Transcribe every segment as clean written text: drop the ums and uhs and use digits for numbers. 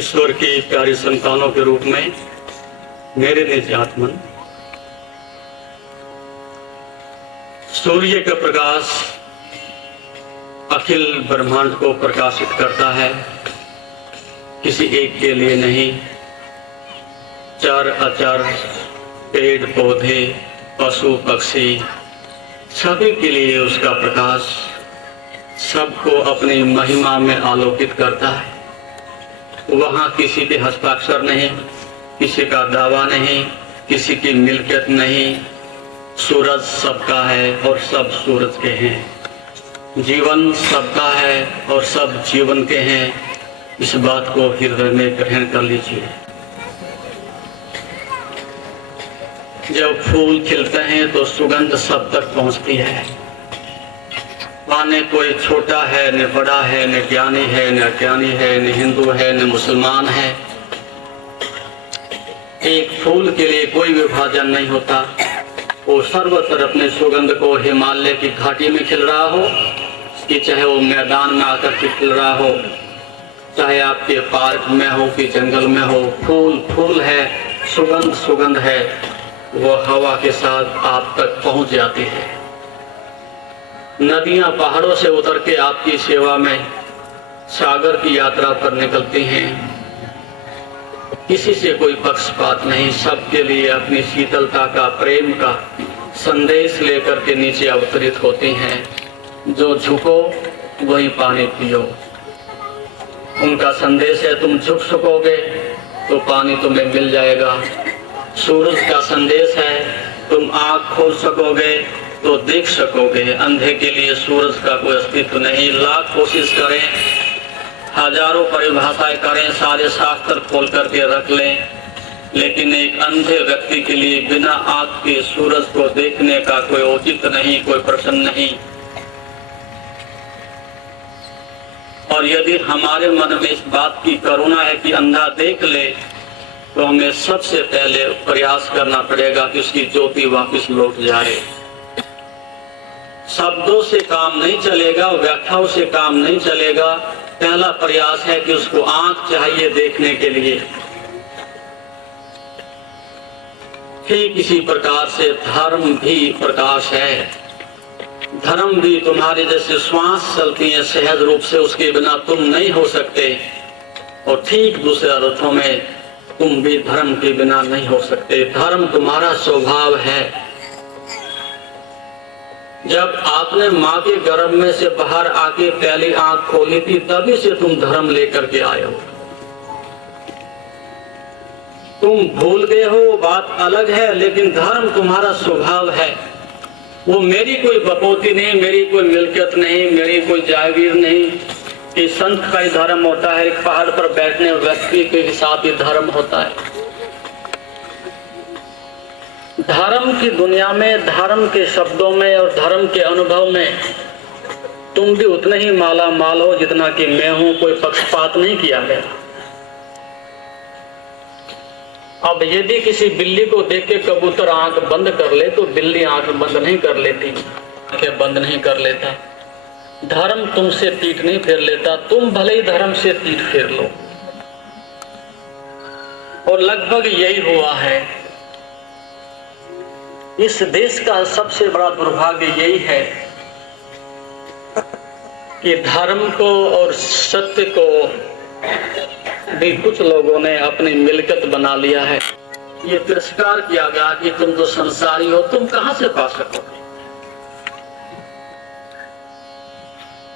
ईश्वर की प्यारी संतानों के रूप में मेरे निज आत्मन, सूर्य का प्रकाश अखिल ब्रह्मांड को प्रकाशित करता है, किसी एक के लिए नहीं। चर अचर, पेड़ पौधे, पशु पक्षी सभी के लिए उसका प्रकाश सबको अपनी महिमा में आलोकित करता है। वहाँ किसी के हस्ताक्षर नहीं, किसी का दावा नहीं, किसी की मिल्कियत नहीं। सूरज सबका है और सब सूरज के हैं। जीवन सबका है और सब जीवन के हैं। इस बात को हृदय में ग्रहण कर लीजिए। जब फूल खिलते हैं तो सुगंध सब तक पहुंचती है। माने कोई छोटा है, न बड़ा है, न ज्ञानी है, न अज्ञानी है, न हिंदू है, न मुसलमान है। एक फूल के लिए कोई विभाजन नहीं होता। वो सर्वत्र अपने सुगंध को हिमालय की घाटी में खिल रहा हो, कि चाहे वो मैदान में आकर के खिल रहा हो, चाहे आपके पार्क में हो कि जंगल में हो, फूल फूल है, सुगंध सुगंध है, वो हवा के साथ आप तक पहुंच जाती है। नदियां पहाड़ों से उतर के आपकी सेवा में सागर की यात्रा पर निकलती हैं। किसी से कोई पक्षपात नहीं, सबके लिए अपनी शीतलता का, प्रेम का संदेश लेकर के नीचे अवतरित होती हैं। जो झुको वही पानी पियो, उनका संदेश है। तुम झुक सकोगे तो पानी तुम्हें मिल जाएगा। सूरज का संदेश है, तुम आँख खोल सकोगे तो देख सकोगे। अंधे के लिए सूरज का कोई अस्तित्व नहीं। लाख कोशिश करें, हजारों परिभाषाएं करें, सारे शास्त्र खोल करके रख लें, लेकिन एक अंधे व्यक्ति के लिए बिना आँख के सूरज को देखने का कोई औचित्य नहीं, कोई प्रश्न नहीं। और यदि हमारे मन में इस बात की करुणा है कि अंधा देख ले, तो हमें सबसे पहले प्रयास करना पड़ेगा कि उसकी ज्योति वापस लौट जाए। शब्दों से काम नहीं चलेगा, व्याख्याओं से काम नहीं चलेगा। पहला प्रयास है कि उसको आंख चाहिए देखने के लिए। ठीक इसी प्रकार से धर्म भी प्रकाश है। धर्म भी तुम्हारे जैसे श्वास चलती है सहज रूप से, उसके बिना तुम नहीं हो सकते। और ठीक दूसरे अर्थों में तुम भी धर्म के बिना नहीं हो सकते। धर्म तुम्हारा स्वभाव है। जब आपने माँ के गर्भ में से बाहर आके पहली आंख खोली थी, तभी से तुम धर्म लेकर के आए हो। तुम भूल गए हो वो बात अलग है, लेकिन धर्म तुम्हारा स्वभाव है। वो मेरी कोई बपोती नहीं, मेरी कोई मिल्कियत नहीं, मेरी कोई जागीर नहीं। कि संत का ही धर्म होता है, एक पहाड़ पर बैठने व्यक्ति के साथ ही धर्म होता है। धर्म की दुनिया में, धर्म के शब्दों में और धर्म के अनुभव में तुम भी उतने ही माला माल हो जितना कि मैं हूं। कोई पक्षपात नहीं किया गया। अब यदि किसी बिल्ली को देख के कबूतर आंख बंद कर ले, तो बिल्ली आंख बंद नहीं कर लेती, आंखें बंद नहीं कर लेता। धर्म तुमसे पीठ नहीं फेर लेता, तुम भले ही धर्म से पीठ फेर लो। और लगभग यही हुआ है। इस देश का सबसे बड़ा दुर्भाग्य यही है कि धर्म को और सत्य को भी कुछ लोगों ने अपनी मिल्कियत बना लिया है। ये तिरस्कार किया गया कि तुम तो संसारी हो, तुम कहां से पा सकोगे।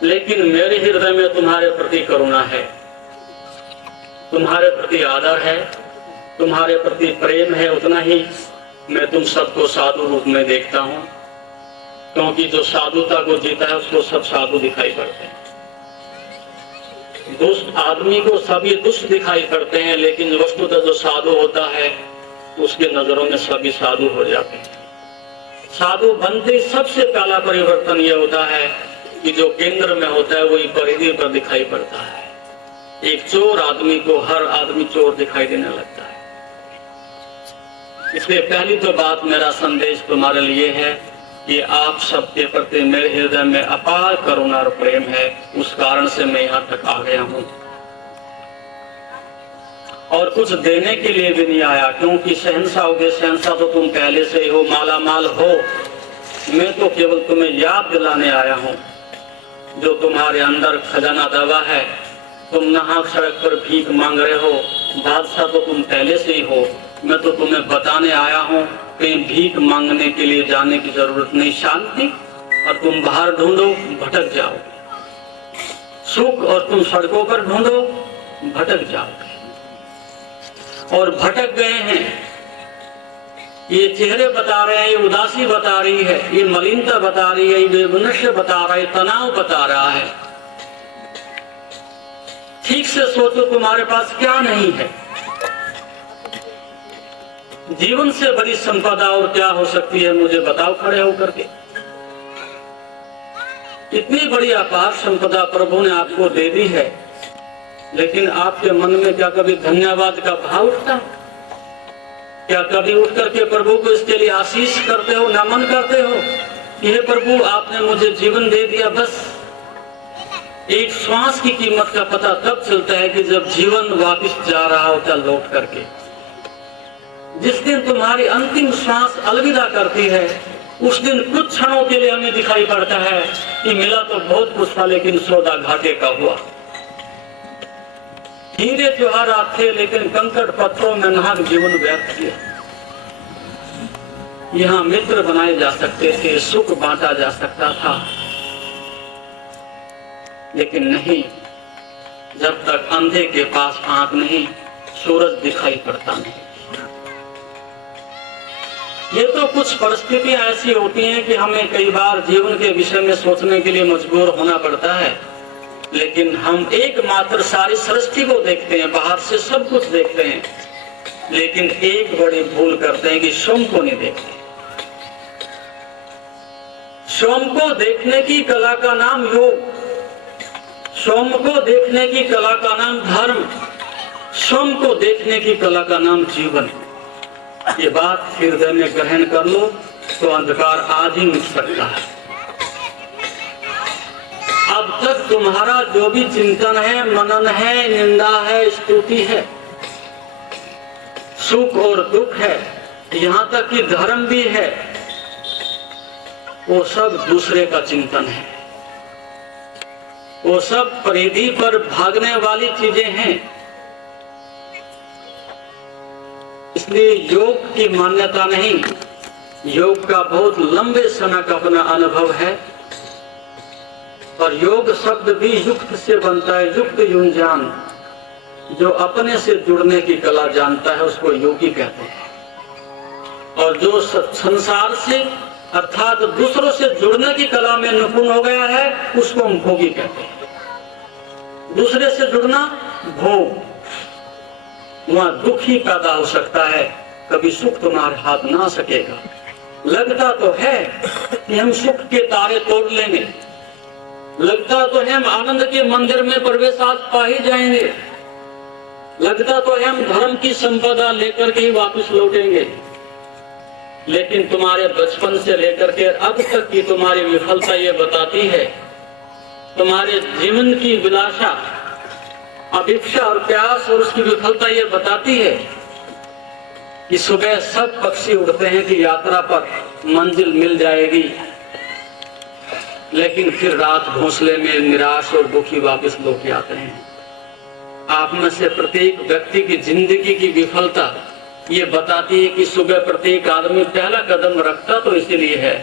लेकिन मेरे हृदय में तुम्हारे प्रति करुणा है, तुम्हारे प्रति आदर है, तुम्हारे प्रति प्रेम है। उतना ही मैं तुम सबको साधु रूप में देखता हूं, क्योंकि जो साधुता को जीता है उसको सब साधु दिखाई पड़ते हैं। दुष्ट आदमी को सभी दुष्ट दिखाई पड़ते हैं, लेकिन वस्तुतः जो साधु होता है उसके नजरों में सभी साधु हो जाते हैं। साधु बनते सबसे पहला परिवर्तन यह होता है कि जो केंद्र में होता है वही परिधि पर दिखाई पड़ता है। एक चोर आदमी को हर आदमी चोर दिखाई देने लगता है। इसलिए पहली तो बात, मेरा संदेश तुम्हारे लिए है कि आप सबके प्रति मेरे हृदय में अपार करुणा और प्रेम है। उस कारण से मैं यहाँ तक आ गया हूँ। और कुछ देने के लिए भी नहीं आया, क्योंकि शहंशाह हो गए, शहंशाह तो तुम पहले से ही हो, माला माल हो। मैं तो केवल तुम्हें याद दिलाने आया हूँ जो तुम्हारे अंदर खजाना दबा है। तुम नाहक सड़क पर भीख मांग रहे हो, बादशाह तो तुम पहले से ही हो। मैं तो तुम्हें बताने आया हूँ कहीं भीख मांगने के लिए जाने की जरूरत नहीं, शांति और तुम बाहर ढूंढो, भटक जाओ। सुख और तुम सड़कों पर ढूंढो, भटक जाओ। और भटक गए हैं, ये चेहरे बता रहे हैं, ये उदासी बता रही है, ये मलिनता बता रही है, ये बेमनुष्य बता रहा है, तनाव बता रहा है। ठीक से सोचो तुम्हारे पास क्या नहीं है। जीवन से बड़ी संपदा और क्या हो सकती है, मुझे बताओ खड़े होकर के। इतनी बड़ी अपार संपदा प्रभु ने आपको दे दी है, लेकिन आपके मन में क्या कभी धन्यवाद का भाव उठता? क्या कभी उठ करके प्रभु को इसके लिए आशीष करते हो, नमन करते हो? ये प्रभु आपने मुझे जीवन दे दिया। बस एक श्वास की कीमत का पता तब चलता है कि जब जीवन वापस जा रहा होता लौट करके। जिस दिन तुम्हारी अंतिम श्वास अलविदा करती है, उस दिन कुछ क्षणों के लिए हमें दिखाई पड़ता है कि मिला तो बहुत कुछ था, लेकिन सौदा घाटे का हुआ। हीरे जवाहरात थे, लेकिन कंकड़ पत्थरों में नाहक जीवन व्यर्थ किया। यहाँ मित्र बनाए जा सकते थे, सुख बांटा जा सकता था, लेकिन नहीं। जब तक अंधे के पास आंख नहीं, सूरज दिखाई पड़ता नहीं। ये तो कुछ परिस्थितियां ऐसी होती हैं कि हमें कई बार जीवन के विषय में सोचने के लिए मजबूर होना पड़ता है, लेकिन हम एकमात्र सारी सृष्टि को देखते हैं, बाहर से सब कुछ देखते हैं, लेकिन एक बड़ी भूल करते हैं कि स्वयं को नहीं देखते। स्वयं को देखने की कला का नाम योग, स्वयं को देखने की कला का नाम धर्म, स्वयं को देखने की कला का नाम जीवन। ये बात हृदय में ग्रहण कर लो तो अंधकार आज ही मिट सकता है। अब तक तुम्हारा जो भी चिंतन है, मनन है, निंदा है, स्तुति है, सुख और दुख है, यहाँ तक कि धर्म भी है, वो सब दूसरे का चिंतन है। वो सब परिधि पर भागने वाली चीजें हैं। इसलिए योग की मान्यता नहीं, योग का बहुत लंबे समय का अपना अनुभव है। और योग शब्द भी युक्त से बनता है, युक्त युंजान, जो अपने से जुड़ने की कला जानता है उसको योगी कहते हैं। और जो संसार से अर्थात दूसरों से जुड़ने की कला में निपुण हो गया है उसको हम भोगी कहते हैं। दूसरे से जुड़ना भोग, वहां दुख ही पैदा हो सकता है, कभी सुख तुम्हारे हाथ ना सकेगा। लगता तो है कि हम सुख के तारे तोड़ लेंगे, लगता तो है हम आनंद के मंदिर में प्रवेश आज पा ही जाएंगे, लगता तो है हम धर्म की संपदा लेकर के ही वापस लौटेंगे, लेकिन तुम्हारे बचपन से लेकर के अब तक की तुम्हारी विफलता ये बताती है, तुम्हारे जीवन की विलासा, अभिक्षा और प्यास और उसकी विफलता ये बताती है कि सुबह सब पक्षी उड़ते हैं कि यात्रा पर मंजिल मिल जाएगी, लेकिन फिर रात घोंसले में निराश और दुखी वापस लौट आते हैं। आप में से प्रत्येक व्यक्ति की जिंदगी की विफलता ये बताती है कि सुबह प्रत्येक आदमी पहला कदम रखता तो इसीलिए है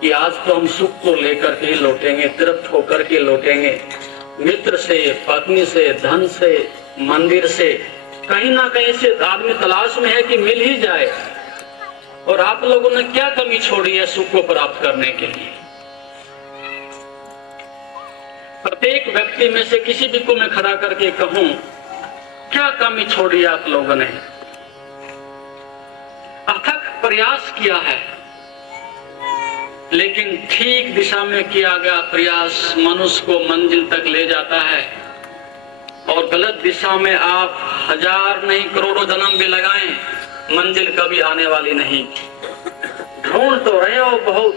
कि आज तो हम सुख को लेकर के लौटेंगे, तृप्त होकर के लौटेंगे, मित्र से, पत्नी से, धन से, मंदिर से, कहीं ना कहीं से आदमी तलाश में है कि मिल ही जाए। और आप लोगों ने क्या कमी छोड़ी है सुख को प्राप्त करने के लिए? प्रत्येक व्यक्ति में से किसी भी को मैं खड़ा करके कहूं, क्या कमी छोड़ी आप लोगों ने? अथक प्रयास किया है, लेकिन ठीक दिशा में किया गया प्रयास मनुष्य को मंजिल तक ले जाता है, और गलत दिशा में आप हजार नहीं करोड़ों जन्म भी लगाएं, मंजिल कभी आने वाली नहीं। ढूंढ तो रहे हो बहुत,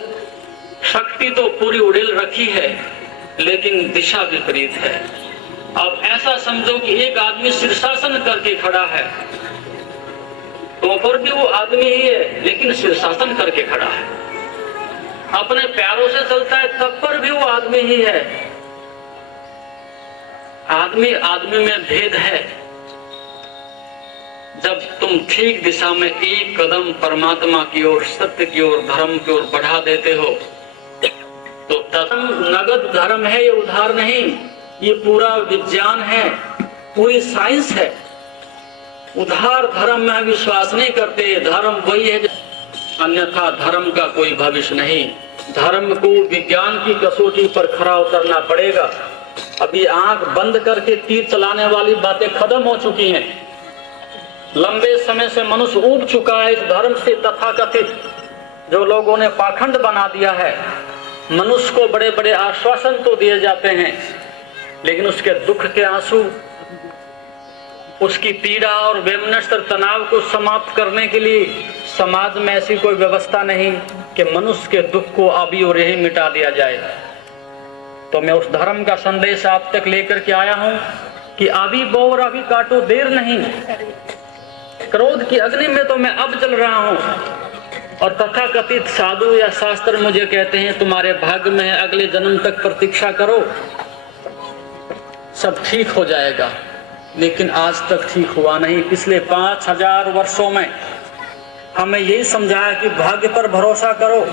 शक्ति तो पूरी उड़ेल रखी है, लेकिन दिशा विपरीत है। अब ऐसा समझो कि एक आदमी शीर्षासन करके खड़ा है, तो पर भी वो आदमी ही है, लेकिन शीर्षासन करके खड़ा है। अपने पैरों से चलता है, तब पर भी वो आदमी ही है। आदमी आदमी में भेद है। जब तुम ठीक दिशा में एक कदम परमात्मा की ओर, सत्य की ओर, धर्म की ओर बढ़ा देते हो, तो धर्म नगद धर्म है, ये उधार नहीं, ये पूरा विज्ञान है, पूरी साइंस है। उधार धर्म में विश्वास नहीं करते। धर्म वही है, अन्यथा धर्म का कोई भविष्य नहीं। धर्म को विज्ञान की कसौटी पर खरा उतरना पड़ेगा। अभी आंख बंद करके तीर चलाने वाली बातें खत्म हो चुकी हैं। लंबे समय से मनुष्य ऊब चुका है इस धर्म से। तथाकथित जो लोगों ने पाखंड बना दिया है, मनुष्य को बड़े बड़े आश्वासन तो दिए जाते हैं, लेकिन उसके दुख के आंसू, उसकी पीड़ा और वैमनस्य तनाव को समाप्त करने के लिए समाज में ऐसी कोई व्यवस्था नहीं कि मनुष्य के दुख को अभी और यही मिटा दिया जाए। तो मैं उस धर्म का संदेश आप तक लेकर के आया हूं कि अभी बो और अभी काटो, देर नहीं। क्रोध की अग्नि में तो मैं अब जल रहा हूं, और तथाकथित साधु या शास्त्र मुझे कहते हैं तुम्हारे भाग्य में है, अगले जन्म तक प्रतीक्षा करो, सब ठीक हो जाएगा। लेकिन आज तक ठीक हुआ नहीं। पिछले 5000 वर्षों में हमें यही समझाया कि भाग्य पर भरोसा करो,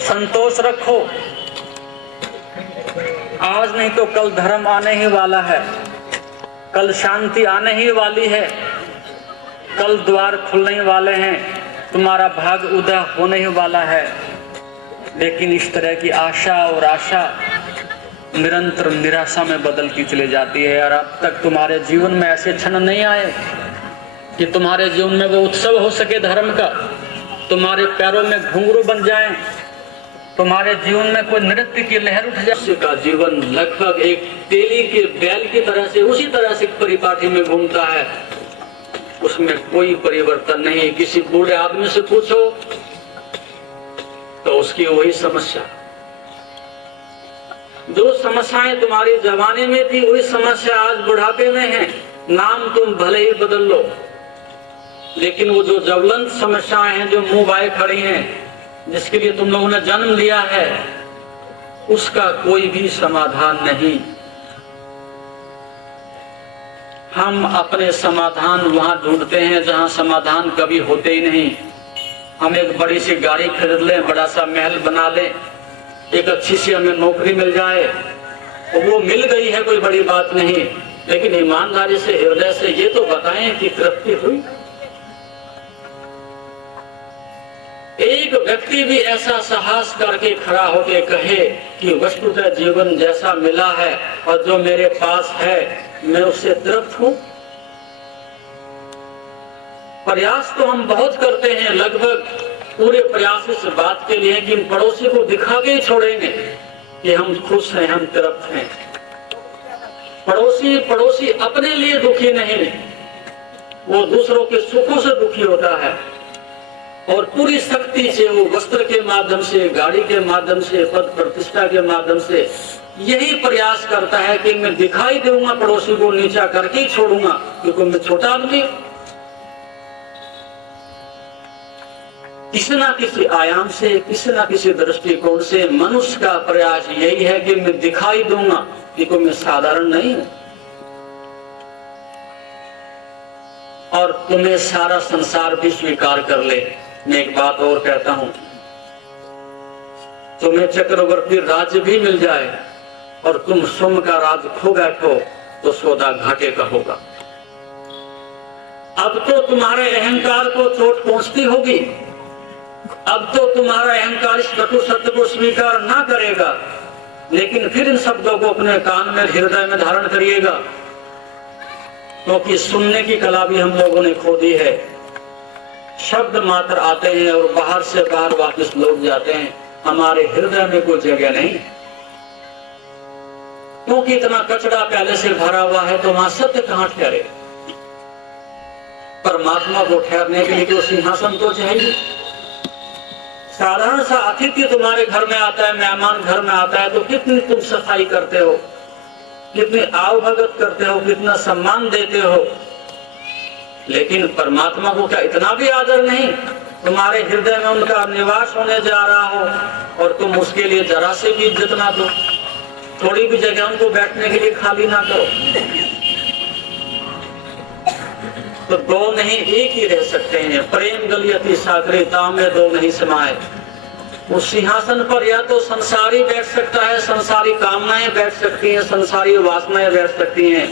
संतोष रखो, आज नहीं तो कल धर्म आने ही वाला है, कल शांति आने ही वाली है, कल द्वार खुलने वाले हैं, तुम्हारा भाग्य उदय होने ही वाला है। लेकिन इस तरह की आशा और आशा निरंतर निराशा में बदलती चली जाती है। और अब तक तुम्हारे जीवन में ऐसे क्षण नहीं आए कि तुम्हारे जीवन में वो उत्सव हो सके धर्म का, तुम्हारे पैरों में घुंघरू बन जाए, तुम्हारे जीवन में कोई नृत्य की लहर उठ जाए। का जीवन लगभग एक तेली के बैल की तरह से, उसी तरह से परिपाटी में घूमता है, उसमें कोई परिवर्तन नहीं। किसी बूढ़े आदमी से पूछो तो उसकी वही समस्या, जो समस्याएं तुम्हारी जवानी में थी वही समस्या आज बुढ़ापे में है। नाम तुम भले ही बदल लो, लेकिन वो जो ज्वलंत समस्याएं हैं, जो मुंह बाए खड़ी हैं, जिसके लिए तुम लोगों ने जन्म लिया है, उसका कोई भी समाधान नहीं। हम अपने समाधान वहां ढूंढते हैं जहां समाधान कभी होते ही नहीं। हम एक बड़ी सी गाड़ी खरीद लें, बड़ा सा महल बना लें, एक अच्छी सी हमें नौकरी मिल जाए, और वो मिल गई है, कोई बड़ी बात नहीं। लेकिन ईमानदारी से, हृदय से ये तो बताएं कि तृप्ति हुई। एक व्यक्ति भी ऐसा साहस करके खड़ा होके कहे कि वस्तुतः जीवन जैसा मिला है और जो मेरे पास है मैं उससे तृप्त हूं। प्रयास तो हम बहुत करते हैं, लगभग पूरे प्रयास इस बात के लिए कि पड़ोसी को दिखा के ही छोड़ेंगे कि हम खुश हैं, हम तृप्त हैं। पड़ोसी अपने लिए दुखी नहीं, वो दूसरों के सुखों से दुखी होता है, और पूरी शक्ति से वो वस्त्र के माध्यम से, गाड़ी के माध्यम से, पद प्रतिष्ठा के माध्यम से यही प्रयास करता है कि मैं दिखाई दूंगा, पड़ोसी को नीचा करके ही छोड़ूंगा, क्योंकि मैं छोटा आदमी। किसी ना किसी आयाम से, किसी ना किसी दृष्टिकोण से मनुष्य का प्रयास यही है कि मैं दिखाई दूंगा, क्योंकि मैं साधारण नहीं हूं। और तुम्हें सारा संसार भी स्वीकार कर ले। मैं एक बात और कहता हूं, तुम्हें चक्रवर्ती राज्य भी मिल जाए और तुम सुम का राज खो बैठो तो सौदा घाटे का होगा। अब तो तुम्हारे अहंकार को चोट पहुंचती होगी, अब तो तुम्हारा अहंकार इस कटु सत्य को स्वीकार ना करेगा, लेकिन फिर इन शब्दों को अपने कान में, हृदय में धारण करिएगा, क्योंकि सुनने की कला भी हम लोगों ने खो दी है। शब्द मात्र आते हैं और बाहर से बाहर वापस लौट जाते हैं, हमारे हृदय में कोई जगह नहीं, क्योंकि इतना कचरा पहले से भरा हुआ है, तो वहां सत्य कहां ठहरे। परमात्मा को ठहरने के लिए तो सिंहासन तो चाहिए। साधारण सा अतिथि तुम्हारे घर में आता है, मेहमान घर में आता है, तो कितनी तुम सफाई करते हो, कितनी आवभगत करते हो, कितना सम्मान देते हो, लेकिन परमात्मा को क्या इतना भी आदर नहीं? तुम्हारे हृदय में उनका निवास होने जा रहा हो और तुम उसके लिए जरा से भी इज्जत ना दो, थोड़ी भी जगह उनको बैठने के लिए खाली ना करो। तो दो नहीं एक ही रह सकते हैं। प्रेम गलियति सागरे ताम में दो नहीं समाये। उस सिंहासन पर या तो संसारी बैठ सकता है, संसारी कामनाएं बैठ सकती हैं, संसारी वासनाएं बैठ सकती हैं,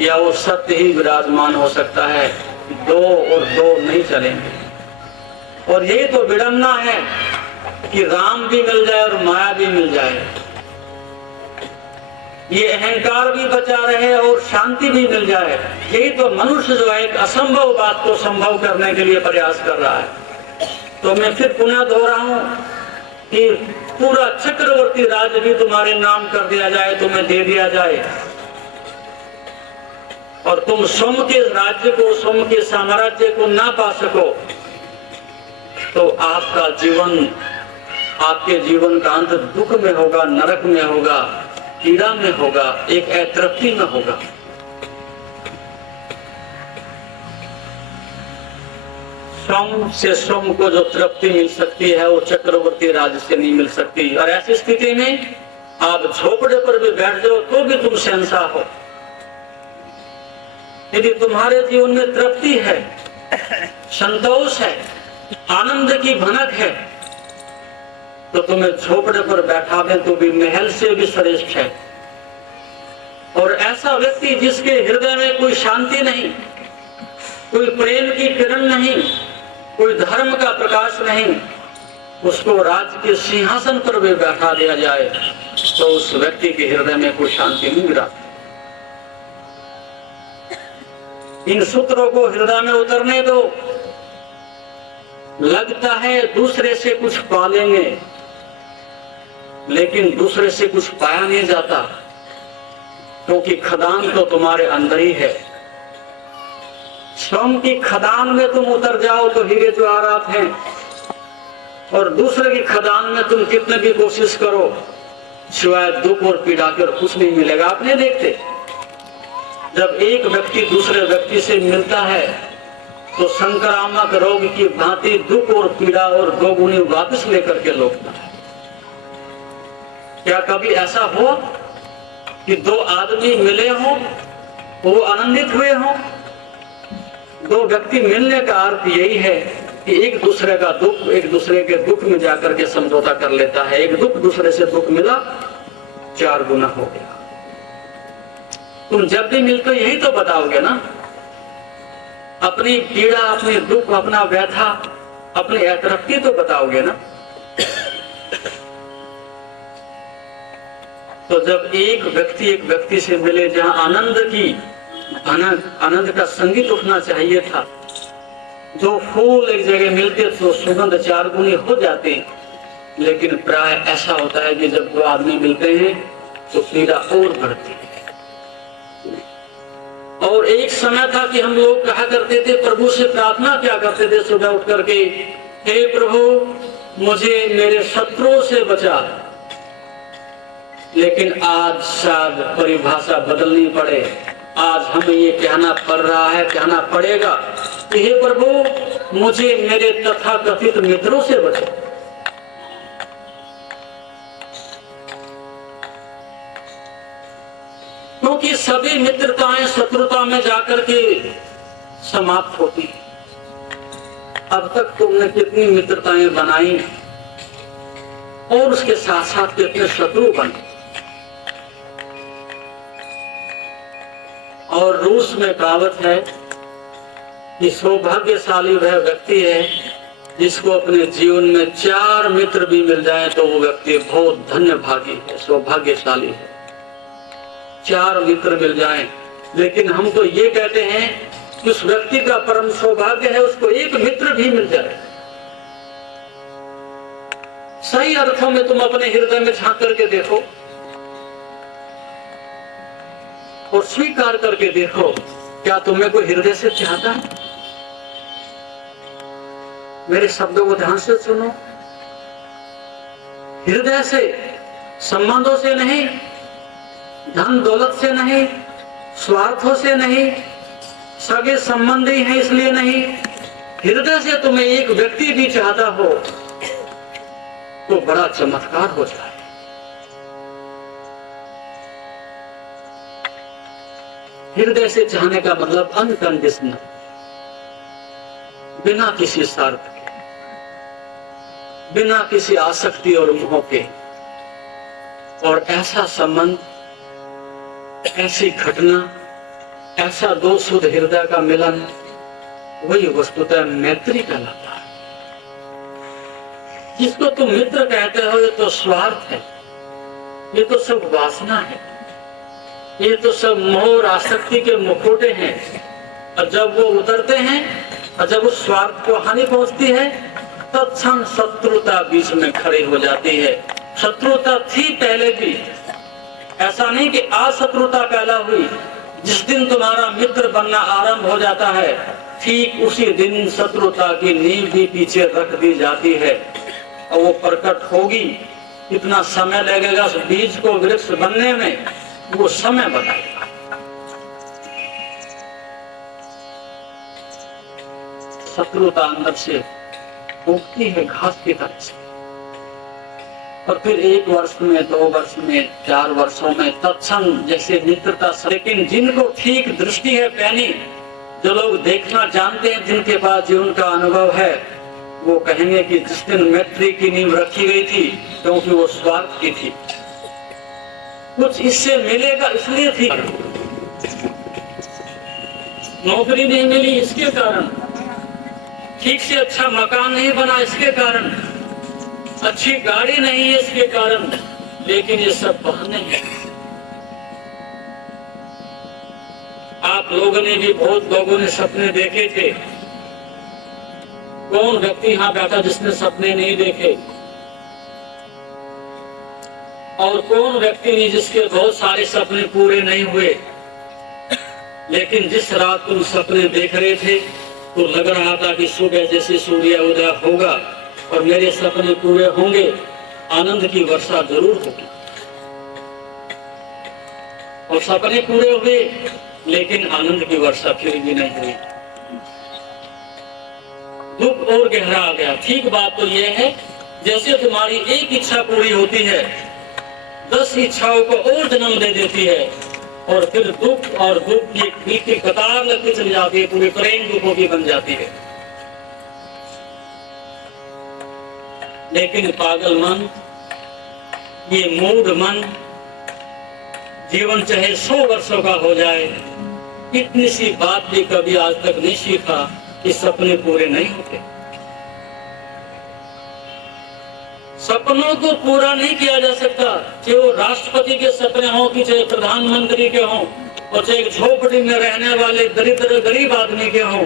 या वो सत्य ही विराजमान हो सकता है। दो और दो नहीं चलेंगे। और यही तो विडंबना है कि राम भी मिल जाए और माया भी मिल जाए, ये अहंकार भी बचा रहे और शांति भी मिल जाए। यही तो मनुष्य जो है एक असंभव बात को संभव करने के लिए प्रयास कर रहा है। तो मैं फिर पुनः दोहराऊं कि पूरा चक्रवर्ती राज्य भी तुम्हारे नाम कर दिया जाए, तुम्हें दे दिया जाए, और तुम सोम के राज्य को, सोम के साम्राज्य को ना पा सको, तो आपका जीवन, आपके जीवन का अंत दुख में होगा, नरक में होगा, पीड़ा में होगा, एक अतृप्ति में होगा। सोम से सोम को जो तृप्ति मिल सकती है वो चक्रवर्ती राज्य से नहीं मिल सकती। और ऐसी स्थिति में आप झोपड़े पर भी बैठ जाओ तो भी तुम शहंशाह हो। यदि तुम्हारे जीवन में तृप्ति है, संतोष है, आनंद की भनक है, तो तुम्हें झोपड़े पर बैठा दें तो भी महल से भी श्रेष्ठ है। और ऐसा व्यक्ति जिसके हृदय में कोई शांति नहीं, कोई प्रेम की किरण नहीं, कोई धर्म का प्रकाश नहीं, उसको राज्य के सिंहासन पर भी बैठा दिया जाए तो उस व्यक्ति के हृदय में कोई शांति नहीं गिरा। इन सूत्रों को हृदय में उतरने दो। लगता है दूसरे से कुछ पा लेंगे, लेकिन दूसरे से कुछ पाया नहीं जाता, क्योंकि खदान तो तुम्हारे अंदर ही है। स्वयं की खदान में तुम उतर जाओ तो हीरे जवाहरात हैं, और दूसरे की खदान में तुम कितने भी कोशिश करो, सिवाय दुख और पीड़ा के और कुछ नहीं मिलेगा। आप नहीं देखते, जब एक व्यक्ति दूसरे व्यक्ति से मिलता है तो संक्रामक रोग की भांति दुख और पीड़ा और दोगुनी वापस लेकर के लौटता है। क्या कभी ऐसा हो कि दो आदमी मिले हों, वो आनंदित हुए हों? दो व्यक्ति मिलने का अर्थ यही है कि एक दूसरे का दुख एक दूसरे के दुख में जाकर के समझौता कर लेता है। एक दुख दूसरे से दुख मिला, 4 गुना हो गया। तुम जब भी मिलते यही तो बताओगे ना, अपनी पीड़ा, अपनी दुख, अपना व्यथा, अपनी अतृप्ति तो बताओगे ना। तो जब एक व्यक्ति से मिले, जहां आनंद का संगीत उठना चाहिए था, जो फूल एक जगह मिलते तो सुगंध 4 गुनी हो जाती, लेकिन प्राय ऐसा होता है कि जब 2 आदमी मिलते हैं तो पीड़ा और बढ़ती है। और एक समय था कि हम लोग कहा करते थे, प्रभु से प्रार्थना क्या करते थे सुबह उठ करके, हे प्रभु मुझे मेरे शत्रुओं से बचा। लेकिन आज शायद परिभाषा बदलनी पड़े, आज हमें ये कहना पड़ रहा है, कहना पड़ेगा कि हे प्रभु मुझे मेरे तथाकथित मित्रों से बचा। क्योंकि सभी मित्रताएं शत्रुता में जाकर के समाप्त होती हैं। अब तक तुमने कितनी मित्रताएं बनाई और उसके साथ साथ कितने शत्रु बने। और रूस में कहावत है कि सौभाग्यशाली वह व्यक्ति है जिसको अपने जीवन में 4 मित्र भी मिल जाए तो वो व्यक्ति बहुत धन्य भागी है, सौभाग्यशाली है। 4 मित्र मिल जाएं। लेकिन हम तो ये कहते हैं कि उस व्यक्ति का परम सौभाग्य है उसको 1 मित्र भी मिल जाए। सही अर्थों में तुम अपने हृदय में झांक करके देखो और स्वीकार करके देखो, क्या तुम्हें कोई हृदय से चाहता है? मेरे शब्दों को ध्यान से सुनो, हृदय से, संबंधों से नहीं, धन दौलत से नहीं, स्वार्थों से नहीं, सगे संबंधी है इसलिए नहीं, हृदय से तुम्हें एक व्यक्ति भी चाहता हो तो बड़ा चमत्कार हो जाए। हृदय से चाहने का मतलब अनकंडीशनल, बिना किसी स्वार्थ के, बिना किसी आसक्ति और मोह के। और ऐसा संबंध, ऐसी घटना, ऐसा दो शुद्ध हृदय का मिलन, वही वस्तुतः मैत्री कहलाता है। जिसको तुम मित्र कहते हो ये तो स्वार्थ है, ये तो सब वासना है, ये तो सब मोह और आसक्ति के मुखौटे हैं। और जब वो उतरते हैं और जब उस स्वार्थ को हानि पहुंचती है, तत्क्षण शत्रुता बीच में खड़ी हो जाती है। शत्रुता थी पहले भी, ऐसा नहीं कि आज शत्रुता पैदा हुई। जिस दिन तुम्हारा मित्र बनना आरंभ हो जाता है, ठीक उसी दिन शत्रुता की नींव भी पीछे रख दी जाती है और वो प्रकट होगी। कितना समय लगेगा उस बीज को वृक्ष बनने में, वो समय बताएगा। शत्रुता अंदर से उगती है घास की तरह से, और फिर 1 वर्ष में, 2 वर्ष में, 4 वर्षों में तत्क्षण जैसे मित्रता। लेकिन जिनको ठीक दृष्टि है पैनी, जो लोग देखना जानते हैं, जिनके पास जीवन का अनुभव है, वो कहेंगे कि जिस दिन मैत्री की नींव रखी गई थी, क्योंकि वो स्वार्थ की थी, कुछ इससे मिलेगा इसलिए थी। नौकरी नहीं मिली इसके कारण, ठीक से अच्छा मकान नहीं बना इसके कारण, अच्छी गाड़ी नहीं है इसके कारण, लेकिन ये सब बहाने हैं। आप लोगों ने भी, बहुत लोगों ने सपने देखे थे। कौन व्यक्ति यहाँ बैठा जिसने सपने नहीं देखे? और कौन व्यक्ति नहीं जिसके बहुत सारे सपने पूरे नहीं हुए? लेकिन जिस रात तुम सपने देख रहे थे तो लग रहा था कि सुबह जैसे सूर्य उदय होगा और मेरे सपने पूरे होंगे, आनंद की वर्षा जरूर होगी। और सपने पूरे हुए, लेकिन आनंद की वर्षा फिर भी नहीं हुई। दुख और गहरा आ गया। ठीक बात तो यह है, जैसे तुम्हारी एक इच्छा पूरी होती है, 10 इच्छाओं को और जन्म दे देती है, और फिर दुख और दुख की कतार लगती चली जाती है, पूरी ट्रेन दुखों की बन जाती है। लेकिन पागल मन, ये मूढ़ मन, जीवन चाहे 100 वर्षों का हो जाए, इतनी सी बात भी कभी आज तक नहीं सीखा कि सपने पूरे नहीं होते। सपनों को पूरा नहीं किया जा सकता, चाहे वो राष्ट्रपति के सपने हो कि चाहे प्रधानमंत्री के हों, और चाहे एक झोपड़ी में रहने वाले दरिद्र गरीब आदमी के हों,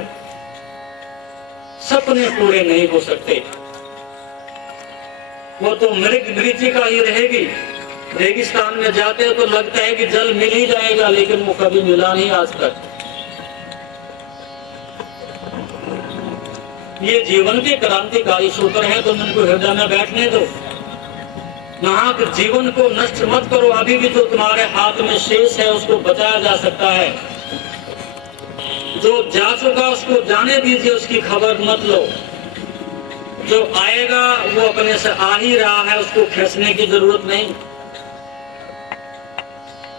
सपने पूरे नहीं हो सकते। वो तो मृचिका ही रहेगी। रेगिस्तान में जाते हैं तो लगता है कि जल मिल ही जाएगा, लेकिन वो कभी मिला नहीं आज तक। ये जीवन के क्रांतिकारी सूत्र हैं, तो इनको हृदय में बैठने दो। नाहक जीवन को नष्ट मत करो। अभी भी जो तुम्हारे हाथ में शेष है उसको बचाया जा सकता है। जो जा चुका उसको जाने दीजिए, उसकी खबर मत लो। जो आएगा वो अपने से आ ही रहा है, उसको खींचने की जरूरत नहीं।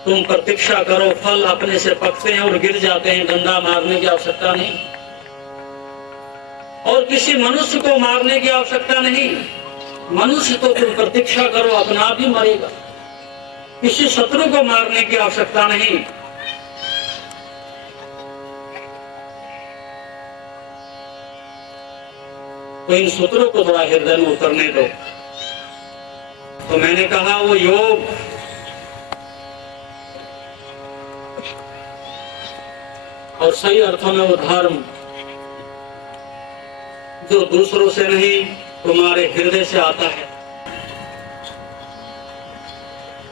तुम प्रतीक्षा करो, फल अपने से पकते हैं और गिर जाते हैं, डंडा मारने की आवश्यकता नहीं, और किसी मनुष्य को मारने की आवश्यकता नहीं। मनुष्य तो तुम प्रतीक्षा करो, अपना आप ही मरेगा। किसी शत्रु को मारने की आवश्यकता नहीं। तो इन सूत्रों को थोड़ा हृदय में उतरने दो। तो मैंने कहा वो योग और सही अर्थों में वो धर्म जो दूसरों से नहीं तुम्हारे हृदय से आता है,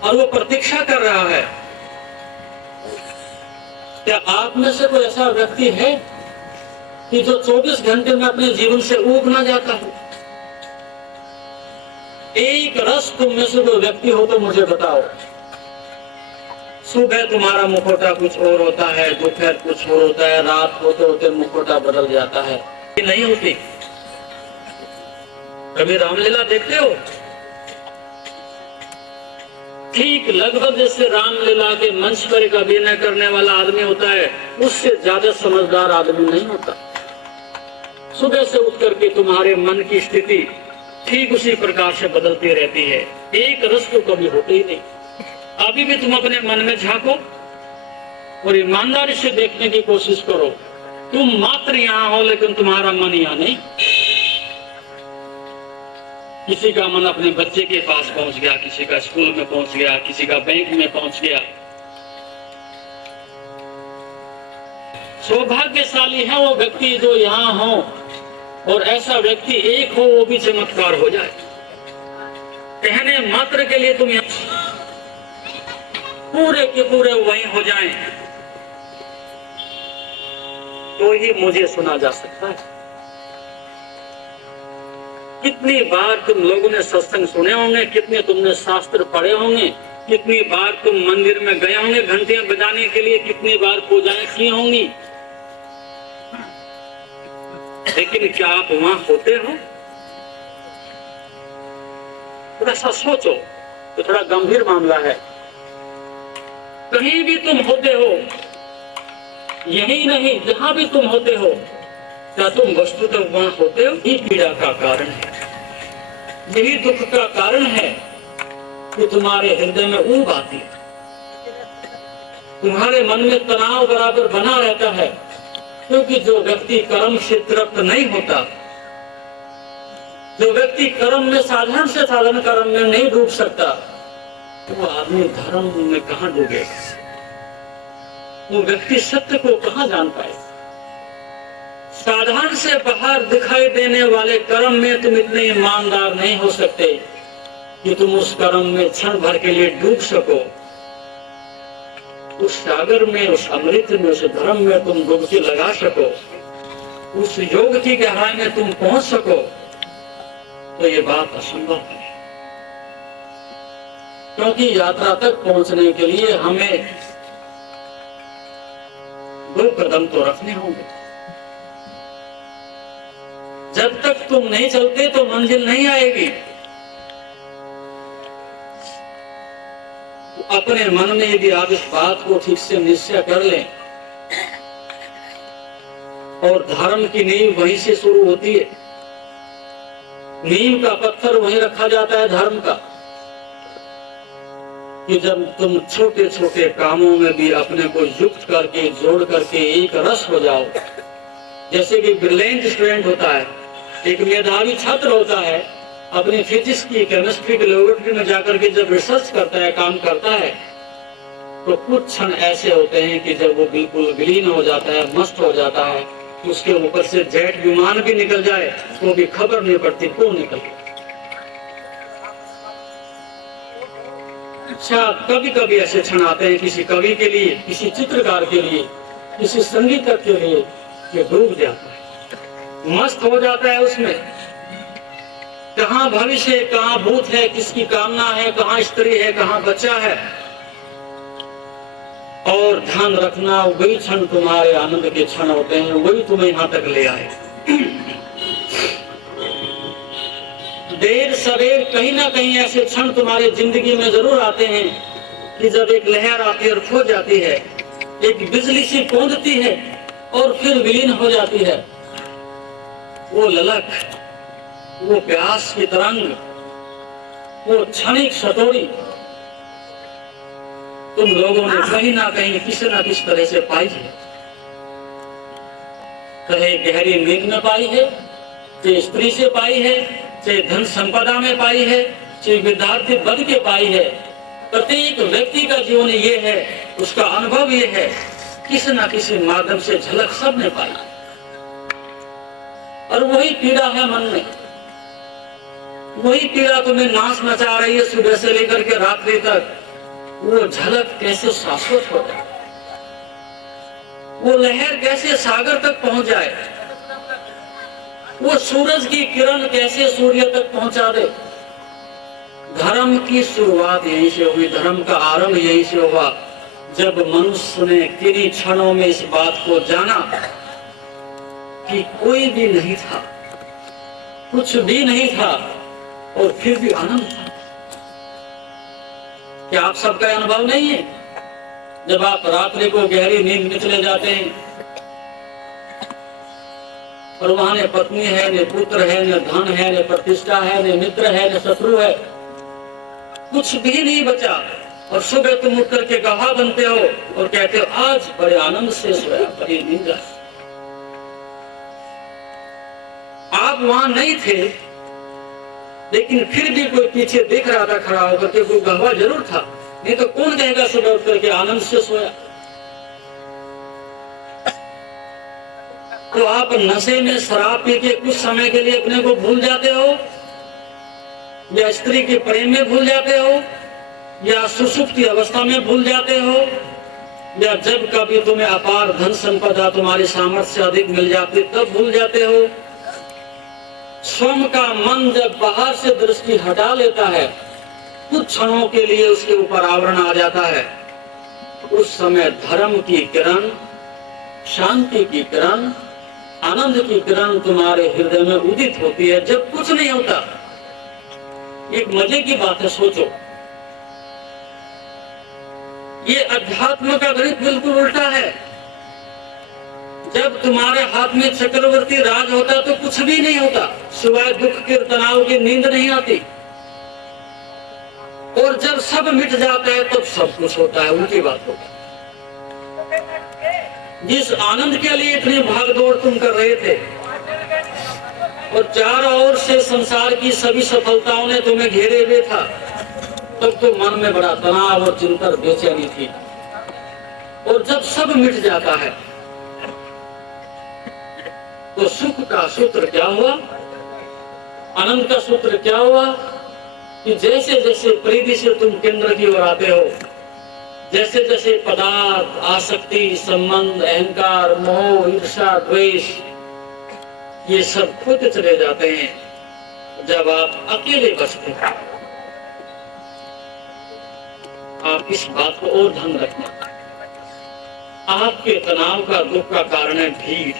और वो प्रतीक्षा कर रहा है। क्या आप में से कोई ऐसा व्यक्ति है कि जो 24 घंटे में अपने जीवन से ऊब ना जाता हो? एक रस तुम में से कोई व्यक्ति हो तो मुझे बताओ। सुबह तुम्हारा मुखौटा कुछ और होता है, दोपहर कुछ और होता है, रात होते होते मुखौटा बदल जाता है। ये नहीं होती। कभी रामलीला देखते हो? ठीक लगभग जैसे रामलीला के मंच पर एक अभिनय करने वाला आदमी होता है, उससे ज्यादा समझदार आदमी नहीं होता। सुबह से उठ करके तुम्हारे मन की स्थिति ठीक उसी प्रकार से बदलती रहती है, एक रस तो कभी होते ही नहीं। अभी भी तुम अपने मन में झांको और ईमानदारी से देखने की कोशिश करो। तुम मात्र यहाँ हो लेकिन तुम्हारा मन यहाँ नहीं। किसी का मन अपने बच्चे के पास पहुंच गया, किसी का स्कूल में पहुंच गया, किसी का बैंक में पहुंच गया। सौभाग्यशाली है वो व्यक्ति जो यहाँ हो, और ऐसा व्यक्ति एक हो वो भी चमत्कार हो जाए। कहने मात्र के लिए तुम पूरे के पूरे वहीं हो जाएं, तो ही मुझे सुना जा सकता है। कितनी बार तुम लोगों ने सत्संग सुने होंगे, कितने तुमने शास्त्र पढ़े होंगे, कितनी बार तुम मंदिर में गए होंगे घंटियां बजाने के लिए, कितनी बार पूजाएं की होंगी, लेकिन क्या आप वहां होते हो? थोड़ा सा सोचो, तो थोड़ा गंभीर मामला है। कहीं भी तुम होते हो, यही नहीं जहां भी तुम होते हो, क्या तुम वस्तुतः वहां होते हो? यही पीड़ा का कारण है, यही दुख का कारण है कि तुम्हारे हृदय में ऊब आती है, तुम्हारे मन में तनाव बराबर बना रहता है। क्योंकि जो व्यक्ति कर्म से तृप्त नहीं होता, जो व्यक्ति कर्म में साधन से साधन कर्म में नहीं डूब सकता, वो आदमी धर्म में कहां डूबेगा? वो व्यक्ति सत्य को कहां जान पाए? साधन से बाहर दिखाई देने वाले कर्म में तुम इतने ईमानदार नहीं हो सकते कि तुम उस कर्म में क्षण भर के लिए डूब सको। उस सागर में, उस अमृत में, उस धर्म में तुम डुबकी लगा सको, उस योग की गहराई में तुम पहुंच सको, तो ये बात असंभव है। क्योंकि यात्रा तक पहुंचने के लिए हमें 2 कदम तो रखने होंगे। जब तक तुम नहीं चलते तो मंजिल नहीं आएगी। अपने मन में यदि आप इस बात को ठीक से निश्चय कर लें, और धर्म की नींव वहीं से शुरू होती है, नींव का पत्थर वहीं रखा जाता है धर्म का, कि जब तुम छोटे छोटे कामों में भी अपने को युक्त करके, जोड़ करके एक रस हो जाओ। जैसे कि ब्रिलियंट स्टूडेंट होता है, एक मेधावी छात्र होता है, अपनी फिजिक्स की, केमिस्ट्री की लेबोरेटरी में जाकर के जब रिसर्च करता है, काम करता है, तो कुछ क्षण ऐसे होते हैं कि जब वो बिल्कुल विलीन हो जाता है, मस्त हो जाता है, उसके ऊपर से जेट विमान भी निकल जाए तो भी खबर नहीं पड़ती कौन निकल गया। अच्छा, कभी कभी ऐसे क्षण आते हैं किसी कवि के लिए, किसी चित्रकार के लिए, किसी संगीतज्ञ के लिए, ये डूब जाता है, मस्त हो जाता है उसमें। कहाँ भविष्य, कहाँ भूत है, किसकी कामना है, कहाँ स्त्री है, कहाँ बच्चा है। और ध्यान रखना, वही क्षण तुम्हारे आनंद के क्षण होते हैं, वही तुम्हें यहाँ तक ले आए। देर सवेर कहीं ना कहीं ऐसे क्षण तुम्हारी जिंदगी में जरूर आते हैं कि जब एक लहर आती है और खो जाती है, एक बिजली सी कूदती है और फिर विलीन हो जाती है। वो ललक, वो प्यास की तरंग, वो क्षणिक सतोड़ी तुम लोगों ने कहीं ना कहीं किसी ना किसी तरह से पाई है। चाहे गहरी नींद में पाई है, चाहे स्त्री से पाई है, चाहे धन संपदा में पाई है, चाहे विद्यार्थी बन के पाई है। प्रत्येक व्यक्ति का जीवन ये है, उसका अनुभव ये है, किसी ना किसी माध्यम से झलक सबने पाई। और वही पीड़ा है मन में, वही पीड़ा तुम्हें नाश नचा रही है सुबह से लेकर के रात्रि तक। वो झलक कैसे शाश्वत हो जाए, वो लहर कैसे सागर तक पहुंच जाए, वो सूरज की किरण कैसे सूर्य तक पहुंचा दे। धर्म की शुरुआत यहीं से हुई, धर्म का आरंभ यहीं से हुआ, जब मनुष्य ने किन्हीं क्षणों में इस बात को जाना कि कोई भी नहीं था, कुछ भी नहीं था और फिर भी आनंद था। क्या आप सबका अनुभव नहीं है? जब आप रात्रि को गहरी नींद में चले जाते हैं और वहां न पत्नी है, न पुत्र है, न धन है, न प्रतिष्ठा है, न मित्र है, न शत्रु है, कुछ भी नहीं बचा, और सुबह तुम उठ करके गवाह बनते हो और कहते हो आज बड़े आनंद से सोया, बड़ी नींद आई। आप वहां नहीं थे, लेकिन फिर भी कोई पीछे देख रहा था खड़ा होकर के, कोई गवाह जरूर था, नहीं तो कौन कहेगा सुबह उठ करके आनंद से सोया। तो आप नशे में शराब पी के कुछ समय के लिए अपने को भूल जाते हो, या स्त्री के प्रेम में भूल जाते हो, या सुसुप्ति अवस्था में भूल जाते हो, या जब कभी तुम्हें अपार धन संपदा तुम्हारी सामर्थ्य से अधिक मिल जाती तब भूल जाते हो। स्वयं का मन जब बाहर से दृष्टि हटा लेता है, कुछ क्षणों के लिए उसके ऊपर आवरण आ जाता है, उस समय धर्म की किरण, शांति की किरण, आनंद की किरण तुम्हारे हृदय में उदित होती है। जब कुछ नहीं होता, एक मजे की बात है, सोचो, ये अध्यात्म का गणित बिल्कुल उल्टा है। जब तुम्हारे हाथ में चक्रवर्ती राज होता तो कुछ भी नहीं होता, सिवाय दुख के तनाव की नींद नहीं आती, और जब सब मिट जाता है तब सब कुछ होता है, उनकी बात होती है। जिस आनंद के लिए इतनी भागदौड़ तुम कर रहे थे और चारों ओर से संसार की सभी सफलताओं ने तुम्हें घेरे हुए था, तब तो मन में बड़ा तनाव और चिंता बेचैनी थी। और जब सब मिट जाता है तो सुख का सूत्र क्या हुआ, आनंद का सूत्र क्या हुआ कि जैसे जैसे परिधि से तुम केंद्र की ओर आते हो, जैसे जैसे पदार्थ, आसक्ति, संबंध, अहंकार, मोह, ईर्ष्या, द्वेष, ये सब खुद चले जाते हैं। जब आप अकेले बचते हैं, आप इस बात को और ध्यान रखना, आपके तनाव का, दुख का कारण है भीड़।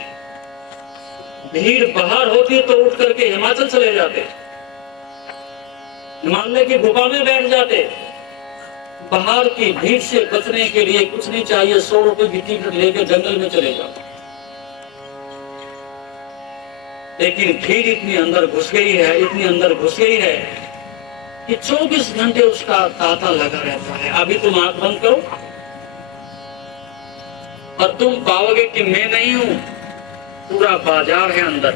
भीड़ बाहर होती तो उठ करके हिमाचल चले जाते, हिमालय की गुफा में बैठ जाते। बाहर की भीड़ से बचने के लिए कुछ नहीं चाहिए, 100 रुपए की टिकट लेकर जंगल में चले जाओ। लेकिन भीड़ इतनी अंदर घुस गई है, इतनी अंदर घुस गई है कि 24 घंटे उसका तांता लगा रहता है। अभी तुम आंख बंद करो और तुम पाओगे कि मैं नहीं हूं, पूरा बाजार है अंदर।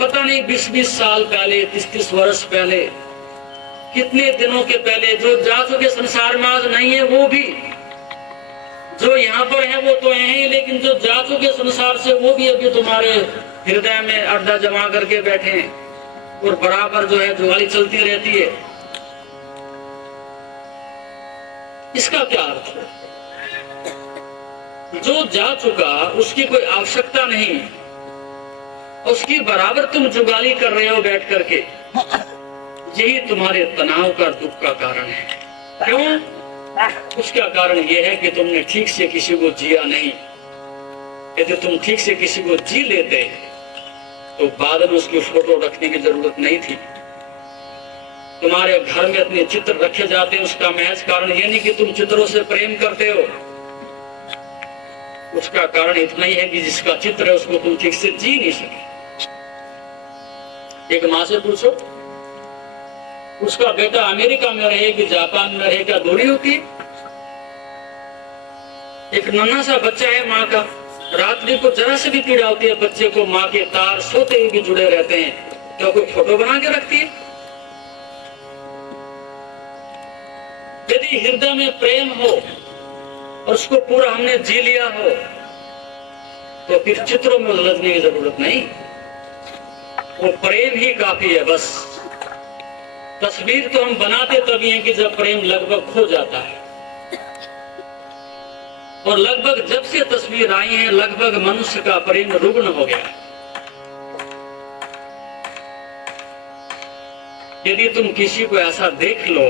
पता नहीं 20-20 साल पहले, 30-30 वर्ष पहले, कितने दिनों के पहले जो जा चुके संसार में आज नहीं है, वो भी, जो यहाँ पर है वो तो है ही, लेकिन जो जा चुके संसार से वो भी अभी तुम्हारे हृदय में अड्डा जमा करके बैठे हैं और बराबर जो है जुगाली चलती रहती है। इसका क्या अर्थ है? जो जा चुका उसकी कोई आवश्यकता नहीं, उसकी बराबर तुम जुगाली कर रहे हो बैठ करके। यही तुम्हारे तनाव का, दुख का कारण है। क्यों? उसका कारण यह है कि तुमने ठीक से किसी को जिया नहीं। यदि तुम ठीक से किसी को जी लेते तो बाद में उसकी फोटो रखने की जरूरत नहीं थी। तुम्हारे घर में इतने चित्र रखे जाते हैं, उसका महज कारण यह नहीं कि तुम चित्रों से प्रेम करते हो, उसका कारण इतना ही है कि जिसका चित्र है उसको तुम ठीक से जी नहीं सके। एक माँ से पूछो, उसका बेटा अमेरिका में रहे कि जापान में रहे, क्या दूरी होती है? एक नन्हा सा बच्चा है, माँ का रात्रि को जरा से भी पीड़ा होती है बच्चे को, माँ के तार सोते ही भी जुड़े रहते हैं, क्या कोई फोटो बना के रखती है? यदि हृदय में प्रेम हो और उसको पूरा हमने जी लिया हो तो फिर चित्रों में उलझने की जरूरत नहीं, वो प्रेम ही काफी है। बस तस्वीर तो हम बनाते तभी हैं कि जब प्रेम लगभग खो जाता है, और लगभग जब से तस्वीर आई है लगभग मनुष्य का प्रेम रुग्ण हो गया। यदि तुम किसी को ऐसा देख लो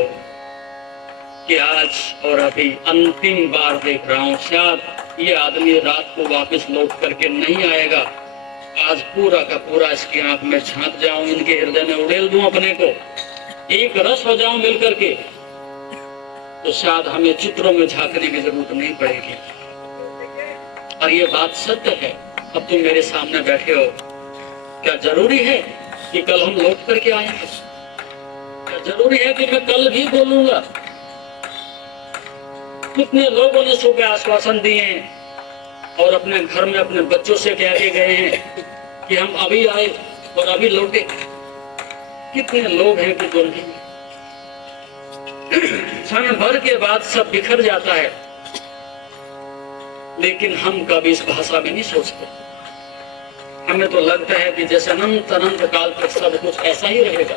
कि आज और अभी अंतिम बार देख रहा हूं, शायद ये आदमी रात को वापस लौट करके नहीं आएगा, आज पूरा का पूरा इसकी आंख में झांक जाऊं, इनके हृदय में उड़ेल दूं अपने को, एक रस हो जाऊं मिल करके, तो शायद हमें चित्रों में झांकने की जरूरत नहीं पड़ेगी। और ये बात सत्य है। अब तुम मेरे सामने बैठे हो, क्या जरूरी है कि कल हम लौट करके आएंगे? क्या जरूरी है कि मैं कल भी बोलूंगा? कितने लोगों ने सुबह आश्वासन दिए हैं और अपने घर में अपने बच्चों से कह के गए हैं कि हम अभी आए और अभी लौटे। कितने लोग हैं कि जो नहीं, क्षण भर के बाद सब बिखर जाता है, लेकिन हम कभी इस भाषा में नहीं सोचते। हमें तो लगता है कि जैसे अनंत अनंत काल तक सब कुछ ऐसा ही रहेगा।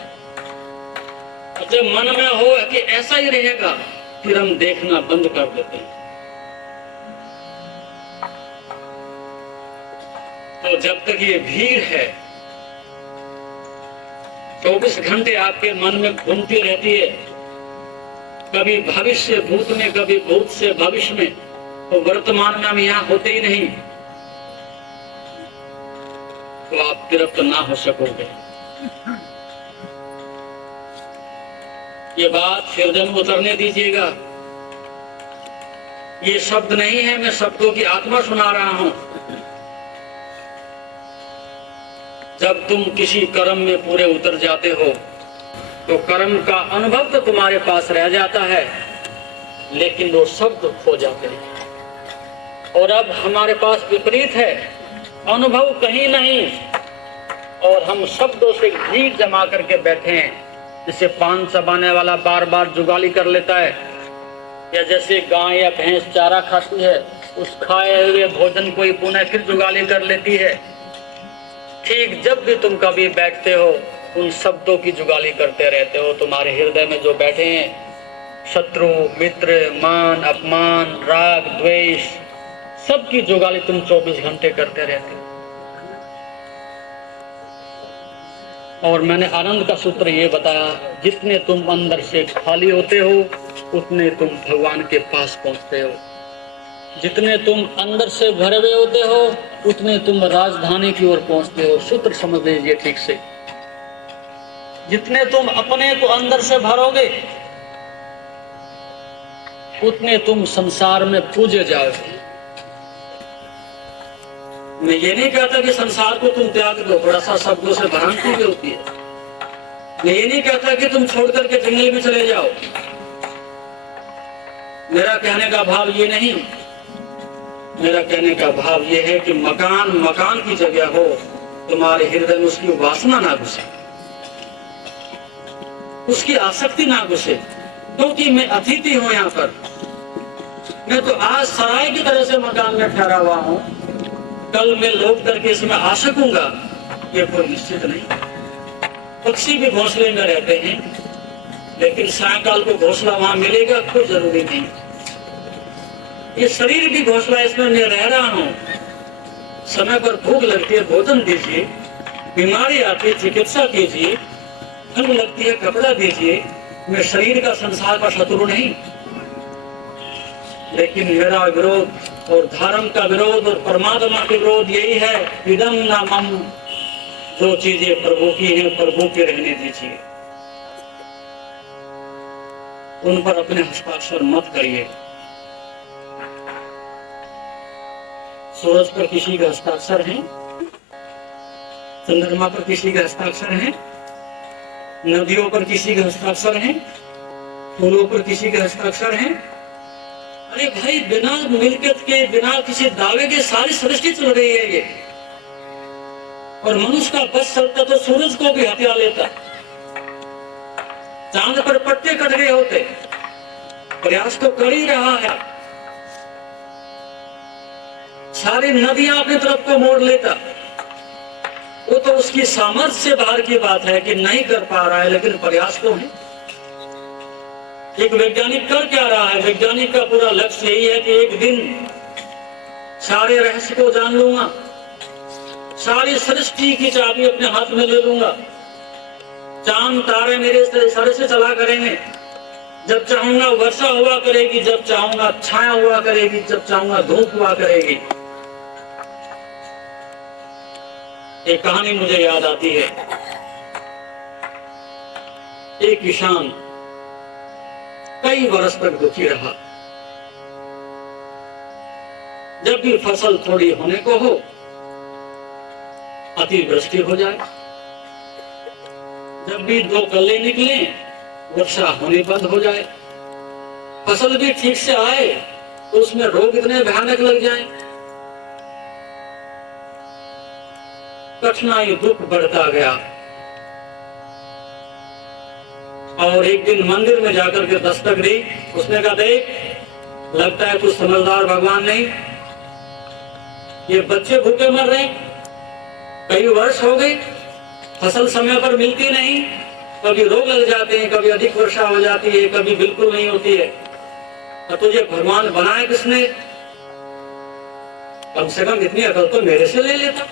और जब मन में हो कि ऐसा ही रहेगा, फिर हम देखना बंद कर देते हैं। तो जब तक ये भीड़ है 24 घंटे आपके मन में घूमती रहती है, कभी भविष्य भूत में, कभी भूत से भविष्य में, तो वर्तमान में हम यहाँ होते ही नहीं, तो आप तृप्त ना हो सकोगे। ये बात हृदय में उतरने दीजिएगा। ये शब्द नहीं है, मैं शब्दों की आत्मा सुना रहा हूं। जब तुम किसी कर्म में पूरे उतर जाते हो तो कर्म का अनुभव तो तुम्हारे पास रह जाता है, लेकिन वो शब्द खो जाते हैं। और अब हमारे पास विपरीत है, अनुभव कहीं नहीं और हम शब्दों से भीड़ जमा करके बैठे हैं। जैसे पान चबाने वाला बार बार जुगाली कर लेता है, या जैसे गाय या भैंस चारा खाती है, उस खाए हुए भोजन को ही पुनः फिर जुगाली कर लेती है। ठीक जब भी तुम कभी बैठते हो, उन शब्दों की जुगाली करते रहते हो। तुम्हारे हृदय में जो बैठे हैं, शत्रु, मित्र, मान, अपमान, राग, द्वेष, सबकी जुगाली तुम 24 घंटे करते रहते हो। और मैंने आनंद का सूत्र ये बताया, जितने तुम अंदर से खाली होते हो, उतने तुम भगवान के पास पहुंचते हो। जितने तुम अंदर से भरे हुए होते हो, उतने तुम राजधानी की ओर पहुंचते हो। सूत्र समझ लीजिए ठीक से। जितने तुम अपने को अंदर से भरोगे, उतने तुम संसार में पूजे जाओगे। मैं ये नहीं कहता कि संसार को तुम त्याग दो, थोड़ा सा शब्दों से भ्रांति भी होती है। मैं ये नहीं कहता कि तुम छोड़ करके जंगल में चले जाओ। मेरा कहने का भाव ये नहीं। मेरा कहने का भाव ये है कि मकान मकान की जगह हो, तुम्हारे हृदय में उसकी वासना ना घुसे, उसकी आसक्ति ना घुसे। क्योंकि मैं अतिथि हूं यहाँ पर। मैं तो आज सराय की तरह से मकान में ठहरा हुआ हूं, कल मैं लौट करके इसमें आ सकूंगा, ये कोई निश्चित नहीं। पक्षी भी घोंसले में रहते हैं, लेकिन सायकाल को घोंसला वहां मिलेगा कोई जरूरी नहीं। ये शरीर भी घोंसला, इसमें मैं रह रहा हूं। समय पर भूख लगती है, भोजन दीजिए। बीमारी आती है, चिकित्सा कीजिए। ठंड लगती है, कपड़ा दीजिए। मैं शरीर का, संसार का शत्रु नहीं, लेकिन मेरा विरोध और धर्म का विरोध और परमात्मा का विरोध यही है, इदम न मम। जो चीजें प्रभु की हैं, प्रभु के रहने दीजिए। उन पर अपने हस्ताक्षर मत करिए। सूरज पर किसी का हस्ताक्षर है, चंद्रमा पर किसी का हस्ताक्षर है, नदियों पर किसी का हस्ताक्षर है, फूलों पर किसी का हस्ताक्षर है। अरे भाई, बिना मिलकत के, बिना किसी दावे के सारी सृष्टि चल रही है ये। और मनुष्य का बस चलता तो सूरज को भी हत्या लेता, चांद पर पट्टे कट गए होते। प्रयास तो कर ही रहा है, सारी नदियां अपनी तरफ को मोड़ लेता। वो तो उसकी सामर्थ्य से बाहर की बात है कि नहीं कर पा रहा है, लेकिन प्रयास तो है। एक वैज्ञानिक कर क्या रहा है? वैज्ञानिक का पूरा लक्ष्य यही है कि एक दिन सारे रहस्य को जान लूंगा, सारी सृष्टि की चाबी अपने हाथ में ले लूंगा। चांद तारे मेरे इशारे से चला करेंगे। जब चाहूंगा वर्षा हुआ करेगी, जब चाहूंगा छाया हुआ करेगी, जब चाहूंगा धूप हुआ करेगी। एक कहानी मुझे याद आती है। एक किसान कई वर्ष तक दुखी रहा। जब भी फसल थोड़ी होने को हो, अतिवृष्टि हो जाए। जब भी 2 कल्ले निकले, वर्षा होनी बंद हो जाए। फसल भी ठीक से आए तो उसमें रोग इतने भयानक लग जाए। कठिनाई दुख बढ़ता गया। और एक दिन मंदिर में जाकर के दस्तक दी। उसने कहा, देख, लगता है कुछ समझदार भगवान नहीं। ये बच्चे भूखे मर रहे, कई वर्ष हो गए, फसल समय पर मिलती नहीं, कभी रोग लग जाते हैं, कभी अधिक वर्षा हो जाती है, कभी बिल्कुल नहीं होती है। तो तुझे भगवान बनाया किसने? कम से कम इतनी अकल तो मेरे से ले लेता।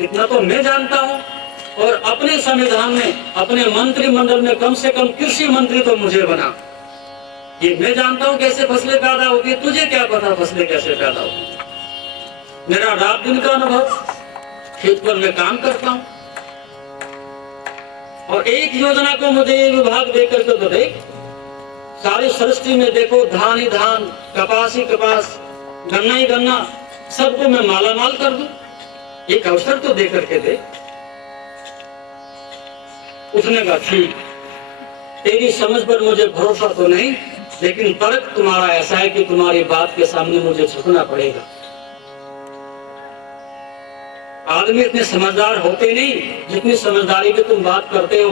इतना तो मैं जानता हूं। और अपने संविधान में, अपने मंत्रिमंडल में कम से कम कृषि मंत्री तो मुझे बना। ये मैं जानता हूं कैसे फसलें पैदा होती है, तुझे क्या पता फसलें कैसे पैदा होती? मेरा रात दिन का अनुभव, खेत पर मैं काम करता हूं। और एक योजना को मुझे ये विभाग देकर के तो देख, सारी सृष्टि में देखो, धान ही धान, कपास ही कपास, गन्ना ही गन्ना, सबको मैं माला माल कर दूं। एक अवसर तो दे करके दे। उसने कहा, ठीक, तेरी समझ पर मुझे भरोसा तो नहीं, लेकिन तर्क तुम्हारा ऐसा है कि तुम्हारी बात के सामने मुझे झुकना पड़ेगा। आदमी इतने समझदार होते नहीं जितनी समझदारी की तुम बात करते हो।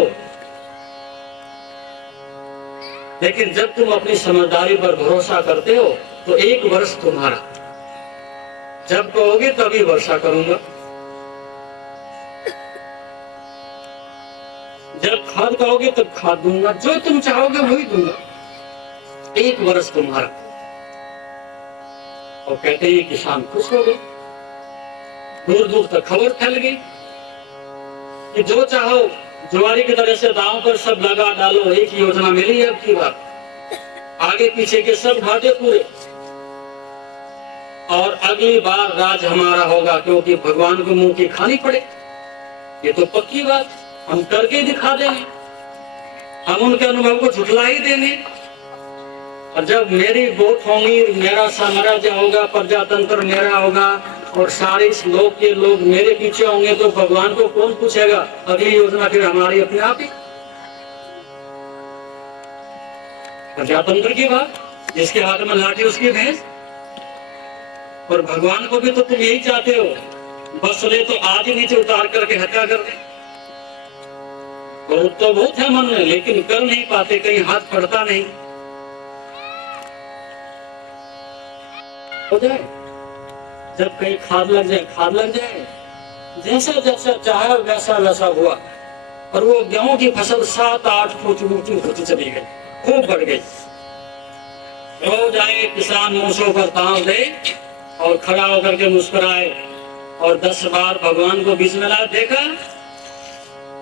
लेकिन जब तुम अपनी समझदारी पर भरोसा करते हो तो 1 वर्ष तुम्हारा, जब कहोगे तभी वर्षा करूंगा, जब खाद कहोगे तब खाद दूंगा, जो तुम चाहोगे वही दूंगा। 1 वर्ष तुम्हारा। और कहते ही किसान खुश हो गए। दूर दूर तक खबर फैल गई कि जो चाहो ज्वारी की तरह से दांव पर सब लगा डालो, एक योजना मिली है। अब की बात, आगे पीछे के सब घाटे पूरे। और अगली बार राज हमारा होगा, क्योंकि भगवान को मुंह की खानी पड़े। ये तो पक्की बात, हम करके दिखा देंगे, हम उनके अनुभव को झुठला ही देंगे। और जब मेरी वोट होंगी, मेरा साम्राज्य होगा, प्रजातंत्र मेरा होगा और सारे इस लोक के लोग मेरे पीछे होंगे, तो भगवान को कौन पूछेगा? अगली योजना फिर हमारी अपने आप ही। प्रजातंत्र की बात, जिसके हाथ में लाठी उसकी भैंस। और भगवान को भी तो तुम यही चाहते हो, बस ले तो आज ही नीचे उतार करके हत्या कर दे। बहुत तो बहुत है मन में, लेकिन कर नहीं पाते, कहीं हाथ पड़ता नहीं। हो जाए, जब कहीं खाद लग जाए, खाद लग जाए, जैसा जैसा चाहे वैसा वैसा हुआ। और वो गेहूं की फसल 7-8 फुट ऊंची होती चली गई, खूब बढ़ गई। रोज आए किसान मूसों पर ताव दे और खड़ा होकर के मुस्कुराए और 10 बार भगवान को बीच में ला, देखा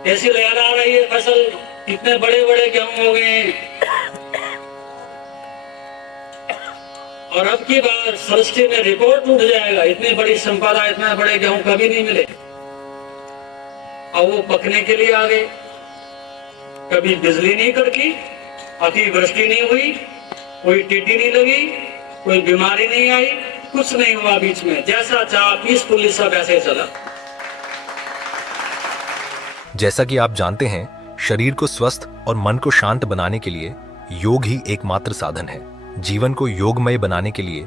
कैसी लहरा रही है फसल, कितने बड़े बड़े गेहूं हो गए। और अब की बार सृष्टि में रिकॉर्ड टूट जाएगा, इतनी बड़ी संपदा, इतने बड़े गेहूं कभी नहीं मिले। और वो पकने के लिए आ गए। कभी बिजली नहीं कड़की, अतिवृष्टि नहीं हुई, कोई टिड्डी नहीं लगी, कोई बीमारी नहीं आई, कुछ नहीं हुआ बीच में। जैसा चाह पीसफुली सब ऐसे चला। जैसा कि आप जानते हैं, शरीर को स्वस्थ और मन को शांत बनाने के लिए योग ही एकमात्र साधन है। जीवन को योगमय बनाने के लिए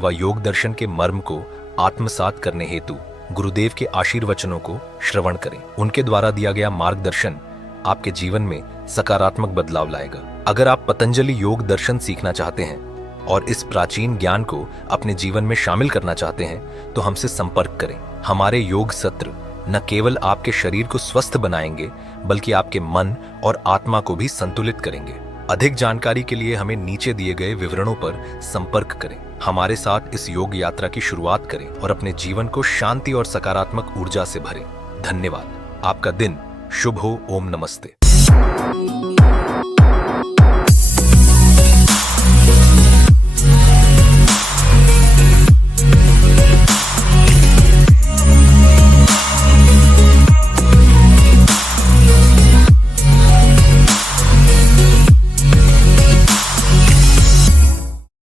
व योग दर्शन के मर्म को आत्मसात करने हेतु गुरुदेव के आशीर्वचनों को श्रवण करें। उनके द्वारा दिया गया मार्गदर्शन आपके जीवन में सकारात्मक बदलाव लाएगा। अगर आप पतंजलि योग दर्शन सीखना चाहते हैं और इस प्राचीन ज्ञान को अपने जीवन में शामिल करना चाहते हैं तो हमसे संपर्क करें। हमारे योग सत्र न केवल आपके शरीर को स्वस्थ बनाएंगे बल्कि आपके मन और आत्मा को भी संतुलित करेंगे। अधिक जानकारी के लिए हमें नीचे दिए गए विवरणों पर संपर्क करें। हमारे साथ इस योग यात्रा की शुरुआत करें और अपने जीवन को शांति और सकारात्मक ऊर्जा से भरें। धन्यवाद। आपका दिन शुभ हो। ओम नमस्ते।